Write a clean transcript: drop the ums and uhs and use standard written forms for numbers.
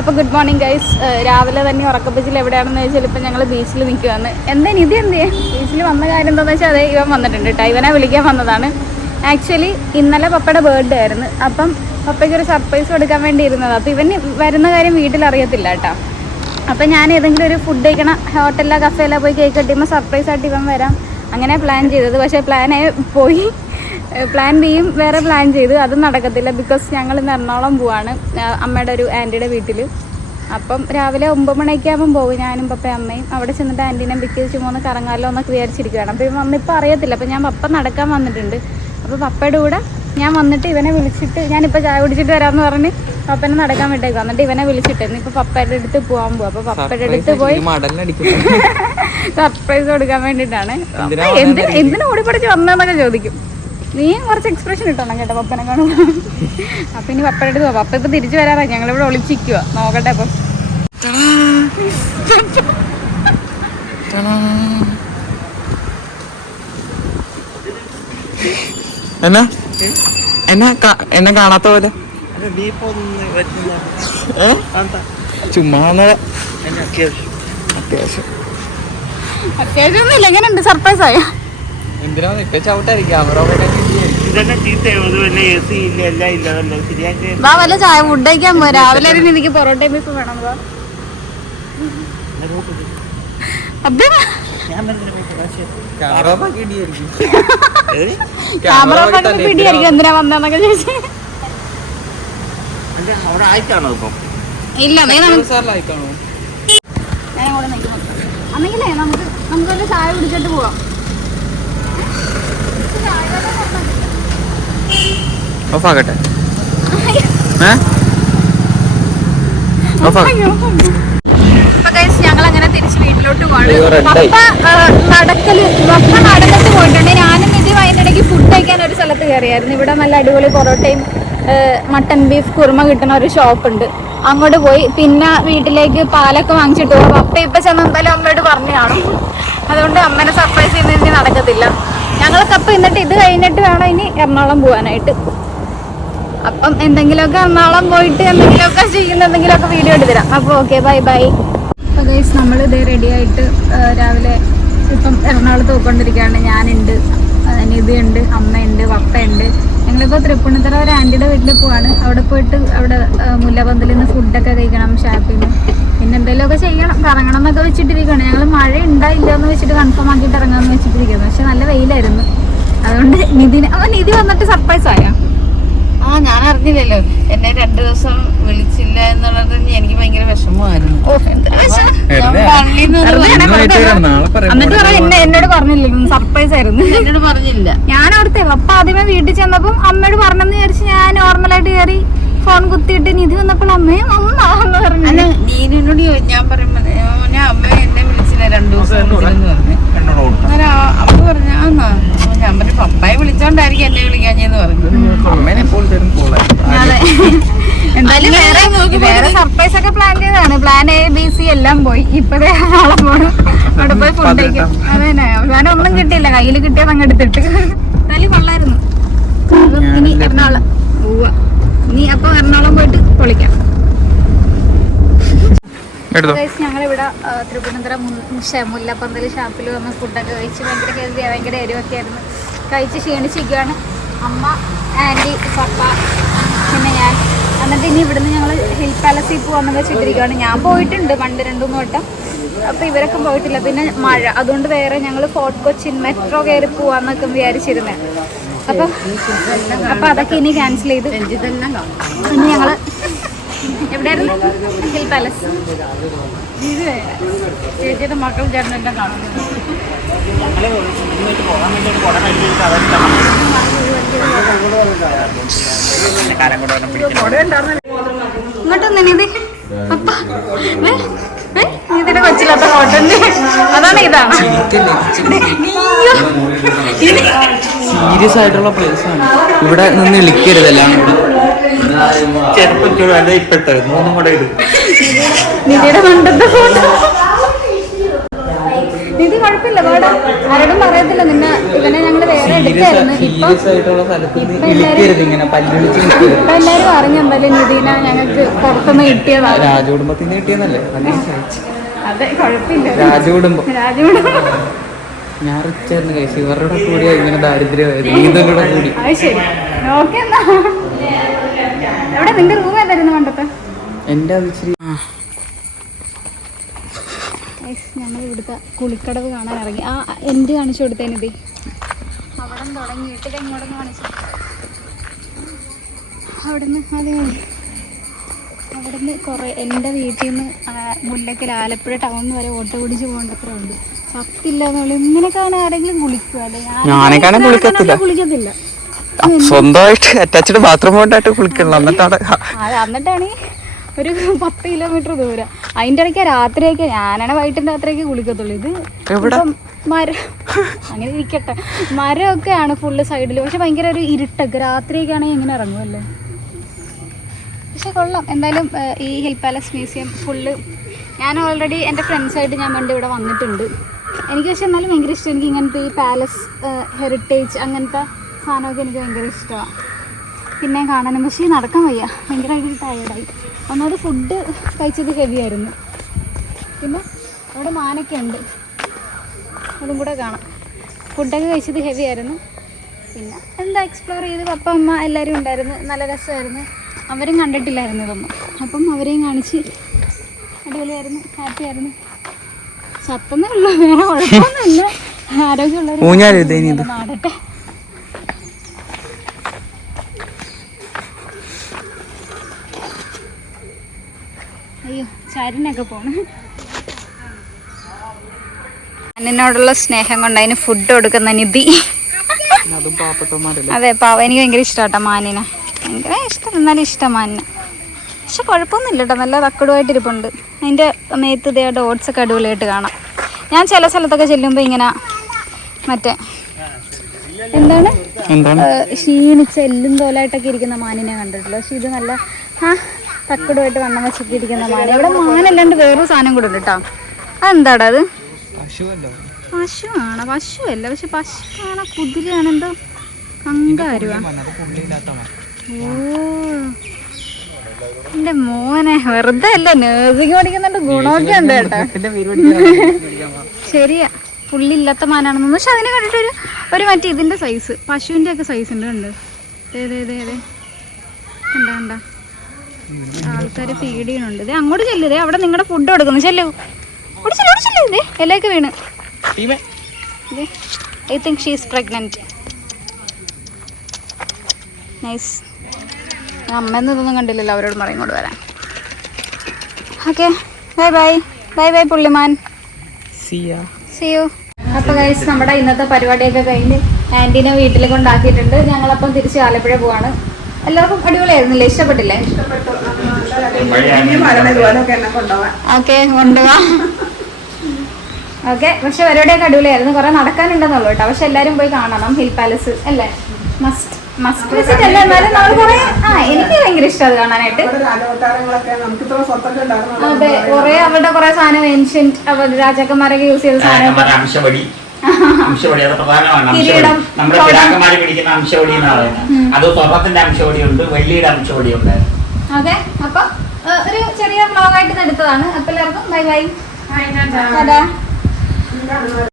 അപ്പോൾ good morning guys. രാവിലെ തന്നെ ഉറക്കപ്പിച്ചിൽ എവിടെയാണെന്ന് ചോദിച്ചാൽ ഇപ്പം ഞങ്ങൾ ബീച്ചിൽ നിൽക്കുകയാണ്. എന്താ ഇത് എന്ത് ബീച്ചിൽ വന്ന കാര്യം എന്താണെന്ന് വെച്ചാൽ അതേ ഇവൻ വന്നിട്ടുണ്ട് കേട്ടോ. ഇവനെ വിളിക്കാൻ വന്നതാണ്. ആക്ച്വലി ഇന്നലെ പപ്പയുടെ ബർത്ത്ഡേ ആയിരുന്നു. അപ്പം പപ്പയ്ക്ക് ഒരു സർപ്രൈസ് കൊടുക്കാൻ വേണ്ടി ഇരുന്നത്. അപ്പോൾ ഇവന് വരുന്ന കാര്യം വീട്ടിൽ അറിയത്തില്ല കേട്ടോ. അപ്പം ഞാൻ ഏതെങ്കിലും ഒരു ഫുഡ് കഴിക്കണ ഹോട്ടലിലോ കഫേയിലോ പോയി കേക്ക് കട്ടിയുമ്പോൾ സർപ്രൈസ് ആയിട്ട് ഇവൻ വരാം അങ്ങനെ പ്ലാൻ ചെയ്തത്. പക്ഷേ പ്ലാൻ എ പോയി. പ്ലാൻ ബിയും വേറെ പ്ലാൻ ചെയ്തു. അതും നടക്കത്തില്ല. ബിക്കോസ് ഞങ്ങൾ ഇന്ന് എറണാകുളം പോവാണ് അമ്മയുടെ ഒരു ആൻറ്റിയുടെ വീട്ടിൽ. അപ്പം രാവിലെ 9 മണിയൊക്കെ ആകുമ്പം പോകും ഞാനും പപ്പയും അമ്മയും. അവിടെ ചെന്നിട്ട് ആൻറ്റീനെ പിക്ക് ചെയ്ത് ചുമന്ന് കറങ്ങാമല്ലോ എന്നൊക്കെ വിചാരിച്ചിരിക്കുകയാണ്. അപ്പോൾ ഇവൻ വന്നിപ്പോൾ അറിയത്തില്ല. അപ്പോൾ ഞാൻ പപ്പ നടക്കാൻ വന്നിട്ടുണ്ട്. അപ്പോൾ പപ്പയുടെ കൂടെ ഞാൻ വന്നിട്ട് ഇവനെ വിളിച്ചിട്ട് ഞാനിപ്പോൾ ചായ കുടിച്ചിട്ട് വരാമെന്ന് പറഞ്ഞ് പപ്പനെ നടക്കാൻ വിട്ടേക്കും. എന്നിട്ട് ഇവനെ വിളിച്ചിട്ടായിരുന്നു. ഇപ്പോൾ പപ്പയുടെ അടുത്ത് പോകാൻ പോകും. അപ്പോൾ പപ്പയുടെ അടുത്ത് പോയി സർപ്രൈസ് കൊടുക്കാൻ വേണ്ടിയിട്ടാണ്. എന്തിനാ ഓടിപ്പടിച്ച് വന്നതെന്നൊക്കെ ചോദിക്കും. നീയും കുറച്ച് എക്സ്പ്രഷൻ ഇട്ടോണം കേട്ടോ പപ്പനെ കാണുമ്പോൾ. അപ്പം ഇനി പപ്പയുടെ അടുത്ത് പോവാം. പപ്പ ഇപ്പം തിരിച്ചു വരാറാ. ഞങ്ങളിവിടെ ഒളിച്ചിരിക്കുക. നോക്കട്ടെ അപ്പം. എന്നെ കാണാത്ത പോലെ ചുമ്മാ അത്യാവശ്യമൊന്നുമില്ല. എങ്ങനെയുണ്ട്? സർപ്രൈസ് ആയോ? വാ വല്ല ചായ ഫുഡ് കഴിക്കാൻ പോയി. രാവിലെ എനിക്ക് പൊറോട്ടയും ബീഫ് വേണം. ക്യാമറ പിടിയായിരിക്കും. എന്തിനാ വന്നതെന്നൊക്കെ ചോദിച്ചു. ഇല്ല അന്നെങ്കിലേ നമുക്കൊരു ചായ കുടിച്ചിട്ട് പോവാം. ഓഫാക്കട്ടെ. ഞങ്ങൾ അങ്ങനെ തിരിച്ച് വീട്ടിലോട്ട് പോവാണ്. പപ്പ നടന്നിട്ട് പോയിട്ടുണ്ട്. ഞാനും ഇത് അതിനിടയ്ക്ക് ഫുഡ് കഴിക്കാൻ ഒരു സ്ഥലത്ത് കയറിയായിരുന്നു. ഇവിടെ നല്ല അടിപൊളി പൊറോട്ടയും മട്ടൻ ബീഫ് കുറുമ കിട്ടുന്ന ഒരു ഷോപ്പുണ്ട്. അങ്ങോട്ട് പോയി. പിന്നെ വീട്ടിലേക്ക് പാലൊക്കെ വാങ്ങിച്ചിട്ട് പോകും. പപ്പ ഇപ്പം ചെന്ന് എന്തായാലും അമ്മയോട് പറഞ്ഞു കാണും. അതുകൊണ്ട് അമ്മേനെ സർപ്രൈസ് ചെയ്യുന്നതിന് നടക്കത്തില്ല. ഞങ്ങൾക്കപ്പം എന്നിട്ട് ഇത് കഴിഞ്ഞിട്ട് വേണം ഇനി എറണാകുളം പോകാനായിട്ട്. അപ്പം എന്തെങ്കിലുമൊക്കെ എറണാകുളം പോയിട്ട് എന്തെങ്കിലുമൊക്കെ ചെയ്യുന്ന എന്തെങ്കിലുമൊക്കെ വീഡിയോ എടുത്ത് തരാം. അപ്പോൾ ഓക്കെ ബൈ ബൈ. അപ്പോൾ ഗൈസ് നമ്മൾ ഇതേ റെഡിയായിട്ട് രാവിലെ ഇപ്പം എറണാകുളത്ത് പോയിക്കൊണ്ടിരിക്കുകയാണ്. ഞാനുണ്ട്, നിധിയുണ്ട്, അമ്മയുണ്ട്, പപ്പയുണ്ട്. ഞങ്ങളിപ്പോൾ തൃപ്പൂണിത്തുറ ഒരു ആൻറ്റിയുടെ വീട്ടിൽ പോവാണ്. അവിടെ പോയിട്ട് അവിടെ മുല്ലപ്പന്തലിൽ നിന്ന് ഫുഡൊക്കെ കഴിക്കണം ഷാപ്പിൽ. പിന്നെ എന്തെങ്കിലുമൊക്കെ ചെയ്യണം, കറങ്ങണം എന്നൊക്കെ വെച്ചിട്ടിരിക്കുകയാണ്. ഞങ്ങൾ മഴ ഉണ്ടായില്ല എന്ന് വെച്ചിട്ട് കൺഫേം ആക്കിയിട്ട് ഇറങ്ങാമെന്ന് വെച്ചിട്ടിരിക്കുന്നു. പക്ഷെ നല്ല വെയിലായിരുന്നു. അതുകൊണ്ട് നിധി വന്നിട്ട് സർപ്രൈസ് ആയോ? ഞാൻ അറിഞ്ഞില്ലല്ലോ. എന്നെ 2 ദിവസം വിളിച്ചില്ല എന്നുള്ളത് എനിക്ക് ഭയങ്കര വിഷമമായിരുന്നു. എന്നോട് പറഞ്ഞില്ല സർപ്രൈസ് ആയിരുന്നു. എന്നോട് പറഞ്ഞില്ല. ഞാൻ അവിടുത്തെ അപ്പൊ ആദ്യമേ വീട്ടിൽ ചെന്നപ്പം അമ്മയോട് പറഞ്ഞെന്ന് വിചാരിച്ച് ഞാൻ നോർമലായിട്ട് കയറി ഫോൺ കുത്തിയിട്ട് നിധി വന്നപ്പോൾ അമ്മയും അമ്മ പറഞ്ഞു. അല്ല നീനോട് ഞാൻ പറയുമ്പോ അമ്മ എന്നെ വിളിച്ചില്ല 2 ദിവസം വിളിച്ചില്ലെന്ന് പറഞ്ഞു. അന്നേരം അമ്മ പറഞ്ഞ ഞാൻ പറഞ്ഞു പപ്പായെ വിളിച്ചോണ്ടായിരിക്കും എന്നെ വിളിക്കാഞ്ഞെന്ന് പറഞ്ഞു. എന്തായാലും വേറെ സർപ്രൈസ് ഒക്കെ പ്ലാൻ ചെയ്തതാണ്. പ്ലാൻ എ ബി സി എല്ലാം പോയി. ഇപ്പഴേ നാളെ പോണം അവിടെ പോയി ഫുഡ് കഴിക്കാം. അതന്നെ അവസാനം ഒന്നും കിട്ടിയില്ല. കയ്യിൽ കിട്ടിയത് അങ്ങ് എടുത്തിട്ട് എന്തായാലും കൊള്ളായിരുന്നു. ഇനി എറണാകുളം പോവാ. ഇനി അപ്പൊ എറണാകുളം പോയിട്ട് പൊളിക്കാം. ഞങ്ങളിവിടെ തിരുവനന്തപുരം മുല്ലപ്പന്തൽ ഷാപ്പിൽ വന്ന് ഫുഡൊക്കെ കഴിച്ച് ഭയങ്കര എരിവൊക്കെ ആയിരുന്നു. കഴിച്ച് ക്ഷീണിച്ചിരിക്കുകയാണ്. അമ്മ, ആൻറ്റി, പപ്പ, പിന്നെ ഞാൻ. എന്നിട്ട് ഇനി ഇവിടുന്ന് ഞങ്ങൾ ഹിൽ പാലസിൽ പോകാമെന്ന് വെച്ചിട്ടിരിക്കുകയാണ്. ഞാൻ പോയിട്ടുണ്ട് പണ്ട് 2-3 വട്ടം. അപ്പോൾ ഇവരൊക്കെ പോയിട്ടില്ല. പിന്നെ മഴ, അതുകൊണ്ട് വേറെ ഞങ്ങൾ ഫോർട്ട് കൊച്ചിൻ മെട്രോ കയറി പോവാന്നൊക്കെ വിചാരിച്ചിരുന്നത്. അപ്പം അതൊക്കെ ഇനി ക്യാൻസൽ ചെയ്ത് ഇനി ഞങ്ങൾ എവിടെയായിരുന്നു? Hill palace. ചേച്ചിയുടെ മക്കൾ ചേട്ടനെല്ലാം കാണുന്നത്. ഇങ്ങോട്ടൊന്നും നിധി പപ്പ ഇതിന്റെ കൊച്ചില്ലാത്ത ഫോട്ടോ അതാണ്. ഇതാണ് സീരിയസ് ആയിട്ടുള്ള പ്ലേസ് ആണ്. ഇവിടെ നിന്ന് വിളിക്കരുതെല്ലാം. നിധിയുടെ പണ്ടത്തെ ഫോട്ടോ. നിധി കുഴപ്പമില്ല വേർഡ് ആരോടും പറയത്തില്ല. നിന്നെ ഇവനെ ഞങ്ങൾ വേറെ എടുക്കായിരുന്നു. ഇപ്പൊ ആയിട്ടുള്ള സ്ഥലത്ത് ഇളിക്കരുത് ഇങ്ങനെ പല്ലുവിളിച്ച് ഇപ്പൊ എല്ലാരും അറിഞ്ഞെന്തായാലും നിതീന ഞങ്ങൾക്ക് പുറത്തുനിന്ന് കിട്ടിയതാണ്. രാജകുടുംബത്തിൽ നിന്ന് കിട്ടിയെന്നല്ലേ? അതെ കുഴപ്പമില്ല. രാജകുടുംബം രാജകുടുംബം ഞാൻ റിച്ചായിരുന്നു കഴിച്ചു. ഇവരുടെ കൂടി ഇങ്ങനെ ദാരിദ്ര്യമായിരുന്നു. ഇതുകൂടെ കൂടി. അത് ശരി. ഓക്കെ എന്നാ. എവിടെ നിന്റെ റൂം ഏതായിരുന്നു പണ്ടത്തെ? എന്റെ അതിച്ചിരി ഞങ്ങൾ ഇവിടുത്തെ കുളിക്കടവ് കാണാൻ ഇറങ്ങി. ആ എന്ത് കാണിച്ചു കൊടുത്തേനിത് അവിടെ നിന്ന് തുടങ്ങിയിട്ട് ഇങ്ങോട്ടൊന്ന് കാണിച്ചു. അവിടുന്ന് അതെ അവിടുന്ന് കുറേ എൻ്റെ വീട്ടിൽ നിന്ന് മുല്ലക്കൽ ആലപ്പുഴ ടൗൺ വരെ ഓട്ടോ പിടിച്ച് പോകേണ്ടത്ര ഉണ്ട്. സത്തില്ല എന്നുള്ള ഇങ്ങനെ കാണാൻ ആരെങ്കിലും കുളിക്കുക അല്ലേ? കുളിക്കത്തില്ല. സ്വന്തമായിട്ട് അറ്റാച്ച്ഡ് ബാത്റൂം കൊണ്ടായിട്ട് കുളിക്കണം. എന്നിട്ടാണ് ഒരു 10 കിലോമീറ്റർ ദൂരം. അതിൻ്റെ ഇടയ്ക്ക് രാത്രിയൊക്കെ ഞാനാണ് വൈകിട്ടിൻ്റെ രാത്രിയൊക്കെ കുളിക്കത്തുള്ളൂ. ഇത് മരം അങ്ങനെ ഇരിക്കട്ടെ. മരമൊക്കെയാണ് ഫുള്ള് സൈഡിൽ. പക്ഷെ ഭയങ്കര ഒരു ഇരുട്ടൊക്കെ രാത്രിയൊക്കെ ആണെങ്കിൽ എങ്ങനെ ഇറങ്ങുമല്ലേ? പക്ഷെ കൊള്ളാം. എന്തായാലും ഈ ഹിൽ പാലസ് മ്യൂസിയം ഫുള്ള് ഞാൻ ഓൾറെഡി എൻ്റെ ഫ്രണ്ട്സായിട്ട് ഞാൻ പണ്ട് ഇവിടെ വന്നിട്ടുണ്ട്. എനിക്ക് പക്ഷെ എന്നാലും ഭയങ്കര ഇഷ്ടം. എനിക്ക് ഇങ്ങനത്തെ ഈ പാലസ് ഹെറിറ്റേജ് അങ്ങനത്തെ സാധനമൊക്കെ എനിക്ക് ഭയങ്കര ഇഷ്ടമാണ്. പിന്നെ കാണാനും. പക്ഷേ നടക്കാൻ വയ്യ, ഭയങ്കരമായിട്ട് ടയേർഡായി. ഒന്നാമത് ഫുഡ് കഴിച്ചത് ഹെവി ആയിരുന്നു. പിന്നെ അവിടെ മാനൊക്കെ ഉണ്ട്, അതും കൂടെ കാണാം. ഫുഡൊക്കെ കഴിച്ചത് ഹെവി ആയിരുന്നു. പിന്നെ എന്താ എക്സ്പ്ലോർ ചെയ്ത് പപ്പ അമ്മ എല്ലാവരും ഉണ്ടായിരുന്നു. നല്ല രസമായിരുന്നു. അവരും കണ്ടിട്ടില്ലായിരുന്നു ഇതൊന്നും. അപ്പം അവരെയും കാണിച്ച് അടിപൊളിയായിരുന്നു, ഹാപ്പി ആയിരുന്നു. സത്തെന്നേ ഉള്ളൂ, വേറെ കുഴപ്പമൊന്നുമില്ല. ആരോഗ്യമുള്ളവർ നാടട്ടെ. അയ്യോ ചരിനൊക്കെ പോണ്. എന്നോടുള്ള സ്നേഹം കൊണ്ട് അതിന് ഫുഡ് കൊടുക്കുന്ന നിധി. അതെ പാവ. എനിക്ക് ഭയങ്കര ഇഷ്ടമാട്ടോ മാനിനെ, ഭയങ്കര ഇഷ്ടം. എന്നാലും ഇഷ്ടം മാനിനെ. പക്ഷെ കുഴപ്പമൊന്നുമില്ല കേട്ടോ, നല്ല തക്കടുമായിട്ടിരിപ്പുണ്ട്. അതിൻ്റെ മേത്ത് ഇതേ ഡോട്ട്സൊക്കെ അടിപൊളിയായിട്ട് കാണാം. ഞാൻ ചില സ്ഥലത്തൊക്കെ ചെല്ലുമ്പോൾ ഇങ്ങനെ മറ്റേ എന്താണ് ക്ഷീണിച്ച എല്ലും തോലായിട്ടൊക്കെ ഇരിക്കുന്ന മാനിനെ കണ്ടിട്ടില്ല. പക്ഷെ ഇത് നല്ല തക്കടുമായിട്ട് വണ്ണം വെച്ചൊക്കെ ഇരിക്കുന്ന മാന. ഇവിടെ മാനല്ലാണ്ട് വേറൊരു സാധനം കൂടെ ഉണ്ട് കേട്ടോ. അതെന്താടാ അത്? പശുവാണ്. പശുവല്ല, പക്ഷെ പശുവാണ് കുതിരയാണ്, എന്തോ കങ്കാരുവാ. ഓ എന്റെ മോനെ വെറുതെ അല്ല, നേഴ്സിംഗ് പഠിക്കുന്നുണ്ട്, ഗുണമൊക്കെ ഉണ്ട് കേട്ടോ. ശരിയാ, പുള്ളില്ലാത്ത മാനാണെന്ന്. പക്ഷെ അതിനെ കണ്ടിട്ട് ഒരു മറ്റേ ഇതിന്റെ സൈസ്, പശുവിന്റെ ഒക്കെ സൈസ് ഉണ്ട്. കണ്ട് കണ്ട ആൾക്കാര് ഫീഡ് ചെയ്യണുണ്ട്. ഇതേ അങ്ങോട്ട് ചെല്ലുതേ, അവിടെ നിങ്ങളുടെ ഫുഡ് കൊടുക്കുന്നു. ചെല്ലു ഇതേ ഇലയൊക്കെ വീണ്. I think she is pregnant. Nice. അമ്മയൊന്നും ഇതൊന്നും കണ്ടില്ലല്ലോ, അവരോട് പറയും ഇങ്ങോട്ട് വരാൻ. Okay bye bye bye bye പുള്ളിമാൻ. See you. അപ്പോൾ ഗൈസ് നമ്മുടെ ഇന്നത്തെ പരിപാടിയൊക്കെ കഴിഞ്ഞ് ആൻറ്റീനെ വീട്ടിൽ കൊണ്ടാക്കിയിട്ടുണ്ട്. ഞങ്ങളപ്പം തിരിച്ച് ആലപ്പുഴ പോവാണ്. എല്ലാവർക്കും അടിപൊളിയായിരുന്നില്ലേ? ഇഷ്ടപ്പെട്ടില്ലേ? ഓക്കെ കൊണ്ടുപോവാം. ഓക്കെ. പക്ഷെ പരിപാടിയൊക്കെ അടിപൊളിയായിരുന്നു. കുറെ നടക്കാനുണ്ടെന്നുള്ളൂ കേട്ടോ. പക്ഷെ എല്ലാവരും പോയി കാണണം ഹിൽ പാലസ് അല്ലേ? മസ്റ്റ് വിസിറ്റ് അല്ലേ? എന്നാലും നമ്മൾ കുറെ എനിക്ക് ഭയങ്കര ഇഷ്ടം അത് കാണാനായിട്ട്. അതെ, കുറെ അവരുടെ കുറെ സാധനം ഏൻഷ്യന്റ് അവരുടെ രാജാക്കന്മാരൊക്കെ യൂസ് ചെയ്ത സാധനം. കിരീടം, ഓക്കെ. അപ്പൊ ഒരു ചെറിയ വ്ലോഗായിട്ട് എടുത്തതാണ്. അപ്പൊ എല്ലാവർക്കും ബൈ ബൈ.